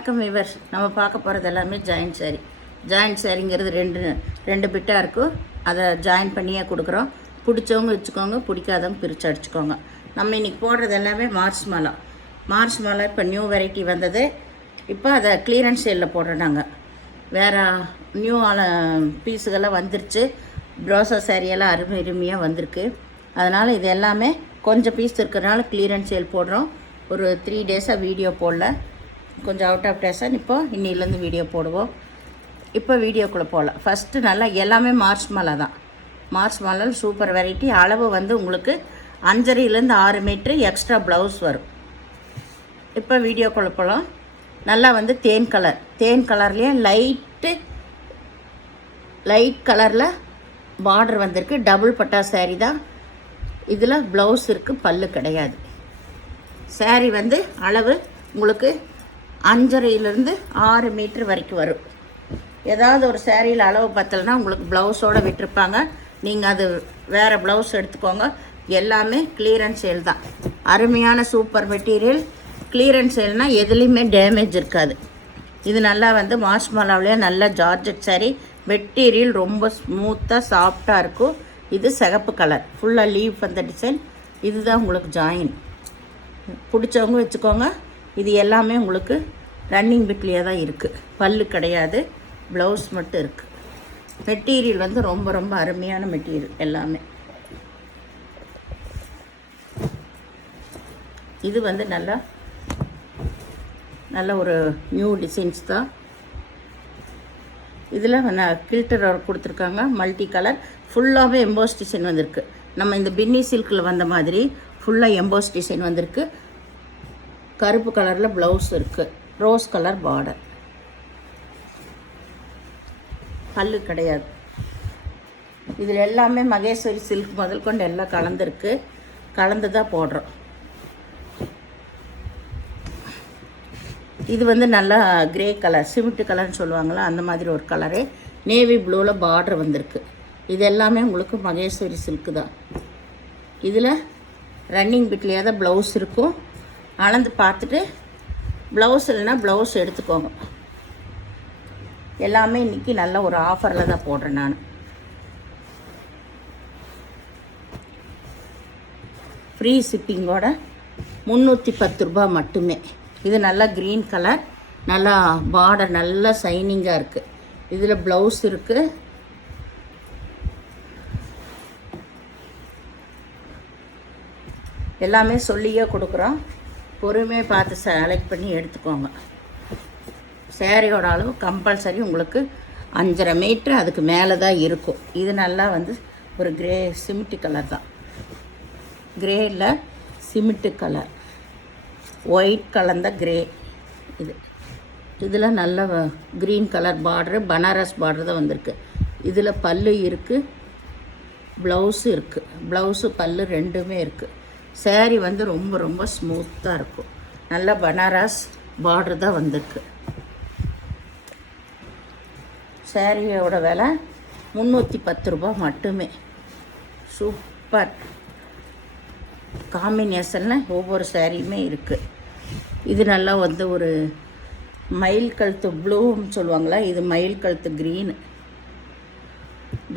வணக்கம் விவர்ஸ். நம்ம பார்க்க போகிறது எல்லாமே ஜாயின்ட் சாரீ. ஜாயின்ட் சாரீங்கிறது ரெண்டு பிட்டாக இருக்கும். அதை ஜாயின் பண்ணியே கொடுக்குறோம். பிடிச்சவங்க வச்சுக்கோங்க, பிடிக்காதவங்க பிரித்து அடிச்சுக்கோங்க. நம்ம இன்றைக்கி போடுறது எல்லாமே மார்ச் மாலா இப்போ நியூ வெரைட்டி வந்தது. இப்போ அதை கிளியரன்ஸ் சேலில் போடுறோம். நாங்கள் வேறு நியூ பீஸுகள்லாம் வந்துருச்சு. ப்ரோசா சாரியெல்லாம் அருமையாக வந்திருக்கு. அதனால் இது எல்லாமே கொஞ்சம் பீஸ் இருக்கிறதுனால கிளியரன்ஸ் சேல் போடுறோம். ஒரு 3 டேஸாக வீடியோ போடல, கொஞ்சம் அவுட் ஆஃப் டேஸாக இப்போ இன்னிலேருந்து வீடியோ போடுவோம். இப்போ வீடியோக்குள்ளே போகலாம். ஃபஸ்ட்டு நல்லா எல்லாமே மார்ச் தான். மார்ச் மாலால் சூப்பர் வெரைட்டி. அளவு வந்து உங்களுக்கு 5.5லேருந்து 6 மீட்ரு எக்ஸ்ட்ரா ப்ளவுஸ் வரும். இப்போ வீடியோக்குள்ளே போகலாம். நல்லா வந்து தேன் கலர்லேயே லைட் கலரில் பார்டர் வந்திருக்கு. டபுள் பட்டா சாரீ தான். இதில் ப்ளவுஸ் இருக்குது, பல்லு கிடையாது. சாரீ வந்து அளவு உங்களுக்கு 5.5லேருந்து 6 மீட்ரு வரைக்கும் வரும். ஏதாவது ஒரு சாரியில் அளவு பத்தலைன்னா உங்களுக்கு ப்ளவுஸோடு விட்டுருப்பாங்க. நீங்கள் அது வேறு ப்ளவுஸ் எடுத்துக்கோங்க. எல்லாமே கிளியரன்ஸ் சேல் தான். அருமையான சூப்பர் மெட்டீரியல். கிளியரன்ஸ் சேல்னால் எதுலேயுமே டேமேஜ் இருக்காது. இது நல்லா வந்து மார்ச் மாலாவிலே நல்ல ஜார்ஜெட் சாரீ. மெட்டீரியல் ரொம்ப ஸ்மூத்தாக சாஃப்டாக இருக்கும். இது சிகப்பு கலர், ஃபுல்லாக லீவ் அந்த டிசைன். இதுதான் உங்களுக்கு ஜாயின். பிடிச்சவங்க வச்சுக்கோங்க. இது எல்லாமே உங்களுக்கு ரன்னிங் பிட்லேயே தான் இருக்குது. பல்லு கிடையாது, ப்ளவுஸ் மட்டும் இருக்குது. மெட்டீரியல் வந்து ரொம்ப அருமையான மெட்டீரியல் எல்லாமே. இது வந்து நல்ல ஒரு நியூ டிசைன்ஸ் தான். இதில் கில்டர் ஒர்க் கொடுத்துருக்காங்க. மல்டி கலர் ஃபுல்லாகவே எம்போஸ் டிசைன் வந்திருக்கு. நம்ம இந்த பின்னி சில்கில் வந்த மாதிரி ஃபுல்லாக எம்போஸ் டிசைன் வந்திருக்கு. கருப்பு கலரில் ப்ளவுஸ் இருக்குது. Rose colour border. பல்லு கிடையாது. இதில் எல்லாமே மகேஸ்வரி சில்க் முதல் கொண்டு எல்லாம் கலந்து தான் போடுறோம். இது வந்து நல்லா கிரே கலர், சிமெண்ட் கலர்னு சொல்லுவாங்களா, அந்த மாதிரி ஒரு கலரு. நேவி ப்ளூவில் பார்டர் வந்திருக்கு. இது எல்லாமே உங்களுக்கு மகேஸ்வரி சில்க்கு தான். இதில் ரன்னிங் பிட்லேயே தான் ப்ளவுஸ் இருக்கும். அளந்து பார்த்துட்டு ப்ளவுஸ் இல்லைன்னா ப்ளவுஸ் எடுத்துக்கோங்க. எல்லாமே இன்றைக்கி நல்ல ஒரு ஆஃபரில் தான் போடுறேன் நான். ஃப்ரீ ஷிப்பிங்கோட 310 ரூபா மட்டுமே. இது நல்லா க்ரீன் கலர், நல்லா பார்டர் நல்லா சைனிங்காக இருக்குது. இதில் ப்ளவுஸ் இருக்குது. எல்லாமே சொல்லியே கொடுக்குறோம். பொறுமையாக பார்த்து செலக்ட் பண்ணி எடுத்துக்கோங்க. சேரீயோட அளவு கம்பல்சரி உங்களுக்கு 5.5 மீட்ரு அதுக்கு மேலே தான் இருக்கும். இது நல்லா வந்து ஒரு கிரே சிமெண்ட்டு கலர் தான். கிரேயில் சிமெண்ட்டு கலர், ஒயிட் கலந்த கிரே. இதில் நல்ல green colour border, Banaras border தான் வந்திருக்கு. இதில் பல்லு இருக்குது, ப்ளவுஸு இருக்குது. ப்ளவுஸு பல்லு ரெண்டுமே இருக்குது. சாரீ வந்து ரொம்ப ஸ்மூத்தாக இருக்கும். நல்ல பனாரஸ் பார்டர் தான் வந்திருக்கு. சாரியோட விலை 310 ரூபா மட்டுமே. சூப்பர் காம்பினேஷனில் ஒவ்வொரு சாரியுமே இருக்குது. இது நல்லா வந்து ஒரு மயில் கழுத்து ப்ளூன்னு சொல்லுவாங்களா, இது மயில் கழுத்து க்ரீனு,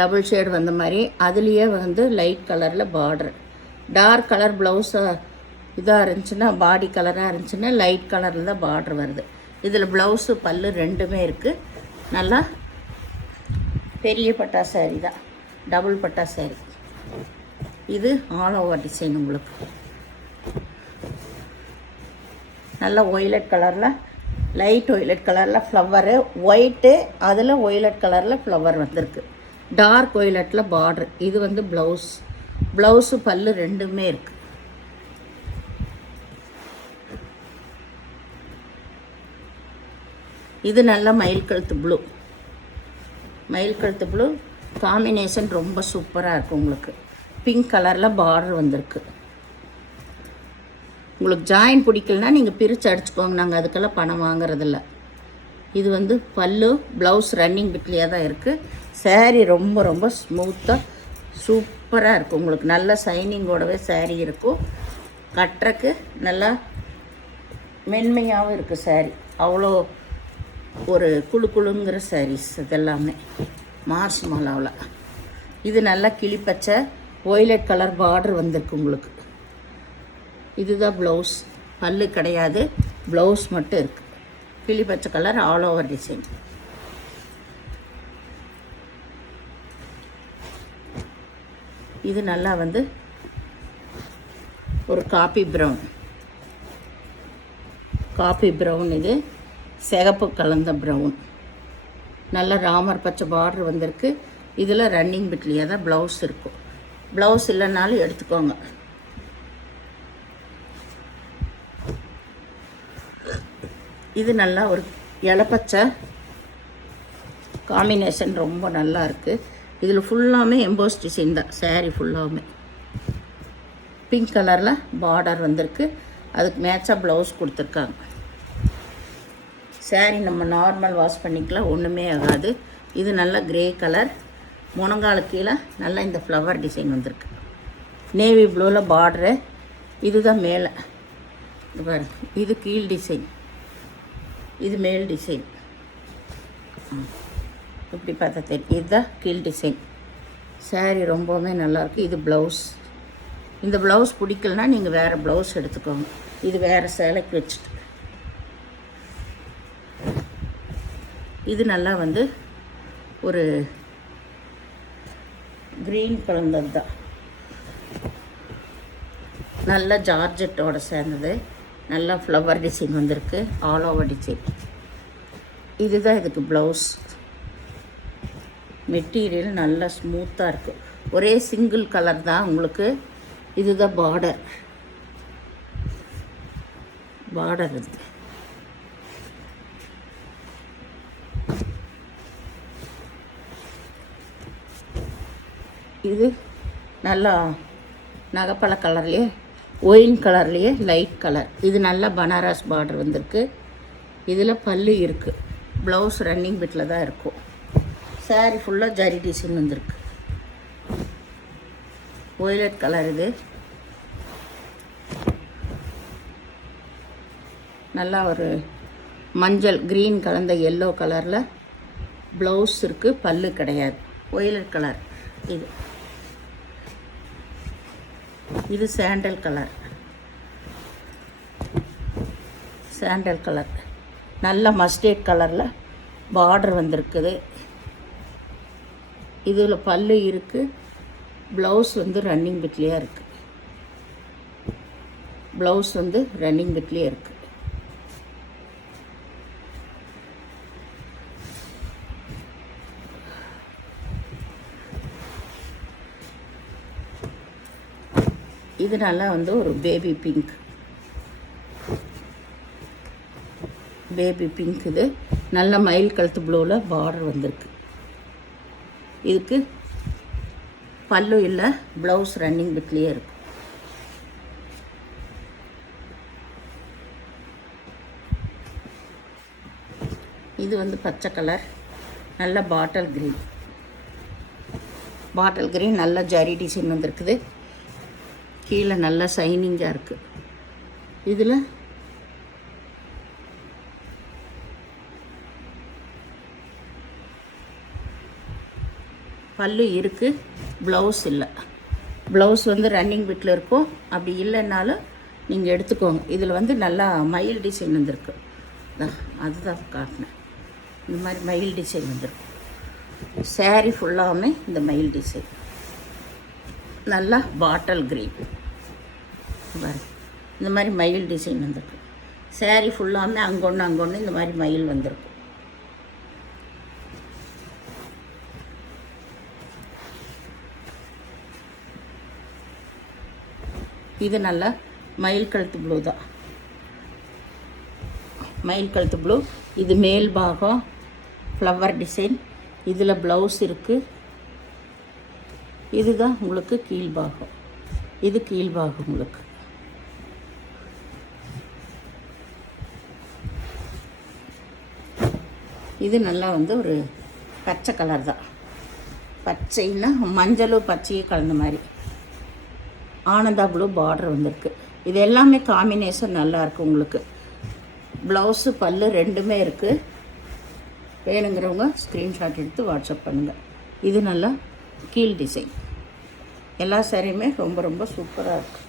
டபுள் ஷேடு வந்த மாதிரி. அதுலேயே வந்து லைட் கலரில் பார்டர். டார்க் கலர் ப்ளவுஸாக இதாக இருந்துச்சுன்னா, பாடி கலராக இருந்துச்சுன்னா லைட் கலரில் தான் பார்டர் வருது. இதில் ப்ளவுஸு பல்லு ரெண்டுமே இருக்குது. நல்லா பெரிய பட்டா சாரீ தான், டபுள் பட்டா சாரீ. இது ஆல் ஓவர் டிசைன். உங்களுக்கு நல்லா ஒய்லட் கலரில், லைட் ஒய்லட் கலரில் ஃப்ளவரு, ஒயிட்டு, அதில் ஒய்லட் கலரில் ஃப்ளவர் வந்திருக்கு. டார்க் ஒய்லட்டில் பார்டர். இது வந்து ப்ளவுஸு பல்லு ரெண்டுமே இருக்குது. இது நல்ல மயில் கழுத்து ப்ளூ காம்பினேஷன் ரொம்ப சூப்பராக இருக்குது. உங்களுக்கு பிங்க் கலரில் பார்டர் வந்திருக்கு. உங்களுக்கு ஜாயின் பிடிக்கலனா நீங்கள் பிரித்து அடிச்சுக்கோங்க. நாங்கள் அதுக்கெல்லாம் பணம் வாங்குறதில்ல. இது வந்து பல்லு, ப்ளவுஸ் ரன்னிங் பிட்லேயே தான் இருக்குது. சாரீ ரொம்ப ஸ்மூத்தாக சூப்பராக இருக்கும். உங்களுக்கு நல்ல சைனிங்கோடவே சாரீ இருக்கும். கட்டுறக்கு நல்லா மென்மையாகவும் இருக்குது சாரீ. அவ்வளோ ஒரு குழு குழுங்கிற சாரீஸ் இதெல்லாமே மார்ச் மாலாவில். இது நல்லா கிளிப்பச்சை ஒய்லட் கலர் பார்டர் வந்திருக்கு உங்களுக்கு. இதுதான் ப்ளவுஸ். பல்லு கிடையாது, ப்ளவுஸ் மட்டும் இருக்குது. கிளிப்பச்சை கலர் ஆல் ஓவர் டிசைன். இது நல்லா வந்து ஒரு காபி ப்ரௌன். இது சிகப்பு கலந்த ப்ரௌன். நல்ல ராமர் பச்சை பார்டர் வந்திருக்கு. இதில் ரன்னிங் பிட்லியாக தான் ப்ளவுஸ் இருக்கும். ப்ளவுஸ் இல்லைனாலும் எடுத்துக்கோங்க. இது நல்லா ஒரு இலப்பச்சை காம்பினேஷன், ரொம்ப நல்லா இருக்குது. இதில் ஃபுல்லாமே எம்போஸ் டிசைன் தான். சாரீ ஃபுல்லாமே பிங்க் கலரில் பார்டர் வந்திருக்கு. அதுக்கு மேட்சாக ப்ளவுஸ் கொடுத்துருக்காங்க. சாரீ நம்ம நார்மல் வாஷ் பண்ணிக்கலாம், ஒன்றுமே ஆகாது. இது நல்லா கிரே கலர். முனங்கால கீழே நல்லா இந்த ஃப்ளவர் டிசைன் வந்திருக்கு. நேவி ப்ளூவில் பார்டரு. இதுதான் மேலே பாருங்க. இது கீழ் டிசைன், இது மேல் டிசைன். இப்படி பார்த்தா தெரியும். இதுதான் கீழ் டிசைன். சாரீ ரொம்பவுமே நல்லாயிருக்கு. இது ப்ளவுஸ். இந்த ப்ளவுஸ் பிடிக்கலனா நீங்கள் வேறு ப்ளவுஸ் எடுத்துக்கோங்க. இது வேறு சேலைக்கு வச்சுட்டு. இது நல்லா வந்து ஒரு க்ரீன் கலந்தது தான். நல்ல ஜார்ஜெட்டோட சேர்ந்தது. நல்லா ஃப்ளவர் டிசைன் வந்திருக்கு, ஆல் ஓவர் டிசைன். இதுதான் இதுக்கு ப்ளவுஸ். மெட்டீரியல் நல்லா ஸ்மூத்தாக இருக்குது. ஒரே சிங்கிள் கலர் தான் உங்களுக்கு. இதுதான் பார்டர் இது. இது நல்லா நகைப்பழ கலர்லேயே, ஒயின் கலர்லேயே லைட் கலர். இது நல்லா பனாரஸ் பார்டர் வந்திருக்கு. இதில் பல்லு இருக்குது. ப்ளவுஸ் ரன்னிங் பிட்டில் தான் இருக்கும். சாரீ ஃபுல்லாக ஜரி டிசைன் வந்திருக்கு. Violet colour. இது நல்லா ஒரு மஞ்சள் க்ரீன் கலந்த எல்லோ கலரில் ப்ளவுஸ் இருக்குது. பல்லு கிடையாது. Violet colour. இது சாண்டல் கலர். நல்ல மஸ்டர்ட் கலரில் பார்டர் வந்திருக்குது. இதில் பல்லு இருக்குது. ப்ளவுஸ் வந்து ரன்னிங் பிட்லேயே இருக்குது. இது நல்லா வந்து ஒரு பேபி பிங்க். இது நல்ல மயில் கழுத்து ப்ளூவில் பார்டர் வந்திருக்கு. இதுக்கு பல்லு இல்லை, ப்ளவுஸ் ரன்னிங் பிட்லேயே இருக்கும். இது வந்து பச்சை கலர். நல்ல பாட்டில் க்ரீன் நல்ல ஜரி டிசைன் வந்திருக்குது. கீழே நல்லா ஷைனிங்காக இருக்குது. இதில் பல்லு இருக்குது, ப்ளவுஸ் இல்லை. ப்ளவுஸ் வந்து ரன்னிங் பிட்டில் இருக்கும். அப்படி இல்லைன்னாலும் நீங்கள் எடுத்துக்கோங்க. இதில் வந்து நல்லா மயில் டிசைன் வந்திருக்கு. அதுதான் காட்டினேன். இந்த மாதிரி மயில் டிசைன் வந்திருக்கும். சாரீ ஃபுல்லாமே இந்த மயில் டிசைன். நல்லா பாட்டில் க்ரீன். இந்த மாதிரி மயில் டிசைன் வந்திருக்கு. சாரீ ஃபுல்லாமே அங்கொன்று இந்த மாதிரி மயில் வந்திருக்கும். இது நல்லா மயில் கழுத்து ப்ளூ தான். இது மேல் பாகம் ஃப்ளவர் டிசைன். இதில் ப்ளவுஸ் இருக்குது. இதுதான் உங்களுக்கு கீழ்பாகம். இது கீழ்பாகம் உங்களுக்கு. இது நல்லா வந்து ஒரு பச்சை கலர் தான். பச்சைன்னா மஞ்சளும் பச்சையும் கலந்த மாதிரி ஆனந்தா ப்ளூ பார்டர் வந்திருக்கு. இது எல்லாமே காம்பினேஷன் நல்லாயிருக்கு உங்களுக்கு. ப்ளவுஸு பல்லு ரெண்டுமே இருக்குது. வேணுங்கிறவங்க ஸ்க்ரீன்ஷாட் எடுத்து வாட்ஸ்அப் பண்ணுங்கள். இது நல்லா கீழ் டிசைன். எல்லா சாரியுமே ரொம்ப ரொம்ப சூப்பராக இருக்குது.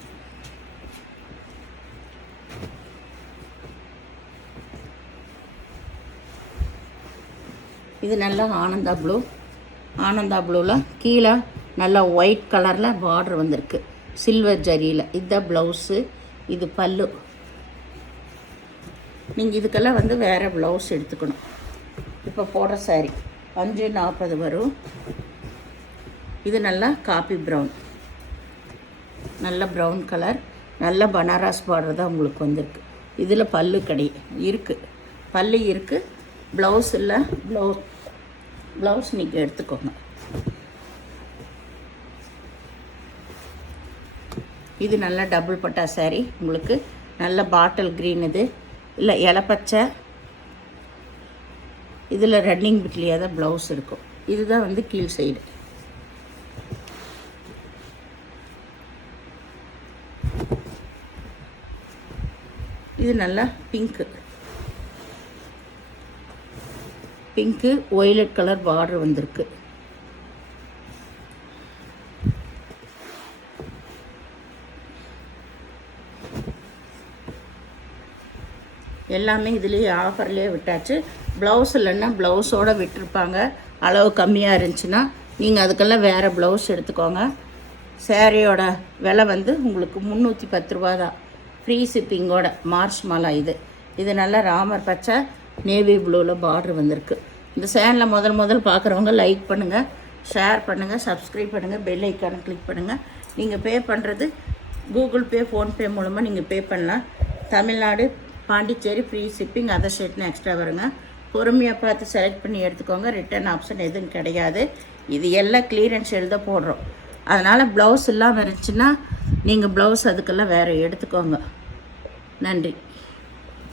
இது நல்லா ஆனந்தா ப்ளூ. ஆனந்தா ப்ளூவில் கீழே நல்லா ஒயிட் கலரில் பார்டர் வந்திருக்கு சில்வர் ஜரியில். இதுதான் ப்ளவுஸு, இது பல்லு. நீங்கள் இதுக்கெல்லாம் வந்து வேறு ப்ளவுஸ் எடுத்துக்கணும். இப்போ போடுற சாரி 540 வரும். இது நல்லா காப்பி ப்ரௌன், நல்ல ப்ரௌன் கலர், நல்ல பனாரஸ் பார்டர் தான் உங்களுக்கு வந்திருக்கு. இதில் பல்லு இருக்குது, பல்லு இருக்குது, ப்ளவுஸ் இல்லை. ப்ளவுஸ் நீங்கள் எடுத்துக்கோங்க. இது நல்ல டபுள் பட்டா சாரி உங்களுக்கு. நல்ல பாட்டில் க்ரீன், இது இல்லை இலப்பச்சை, இதில் ரன்னிங் பிட்லியாக தான் ப்ளவுஸ் இருக்கும். இதுதான் வந்து கீழ் சைடு. இது நல்லா பிங்க்கு ஒய்லட் கலர் பார்டர் வந்திருக்கு. எல்லாமே இதுலேயே ஆஃபர்லேயே விட்டாச்சு. ப்ளவுஸ் இல்லைன்னா ப்ளவுஸோடு விட்டுருப்பாங்க. அளவு கம்மியாக இருந்துச்சுன்னா நீங்கள் அதுக்கெல்லாம் வேறு ப்ளவுஸ் எடுத்துக்கோங்க. சேரீயோட விலை வந்து உங்களுக்கு 310 ரூபா தான், ஃப்ரீ ஷிப்பிங்கோட. மார்ச் மாலா இது நல்லா ராமர் பச்சை நேவி ப்ளூவில் பார்டர் வந்திருக்கு. இந்த சேனலில் முதல் பார்க்குறவங்க லைக் பண்ணுங்கள், ஷேர் பண்ணுங்கள், சப்ஸ்கிரைப் பண்ணுங்கள், பெல் ஐக்கானை கிளிக் பண்ணுங்கள். நீங்கள் பே பண்ணுறது கூகுள் பே, ஃபோன்பே மூலமாக நீங்கள் பே பண்ணலாம். Tamil Nadu, Pondicherry free shipping, other ஸ்டேட்னு எக்ஸ்ட்ரா வருங்க. பொறுமையாக பார்த்து செலக்ட் பண்ணி எடுத்துக்கோங்க. ரிட்டர்ன் ஆப்ஷன் எதுவும் கிடையாது. இது எல்லாம் கிளியரன்ஸ் எழுத போடுறோம். அதனால் ப்ளவுஸ் இல்லாமல் இருந்துச்சுன்னா நீங்கள் ப்ளவுஸ் அதுக்கெல்லாம் வேறு எடுத்துக்கோங்க. நன்றி.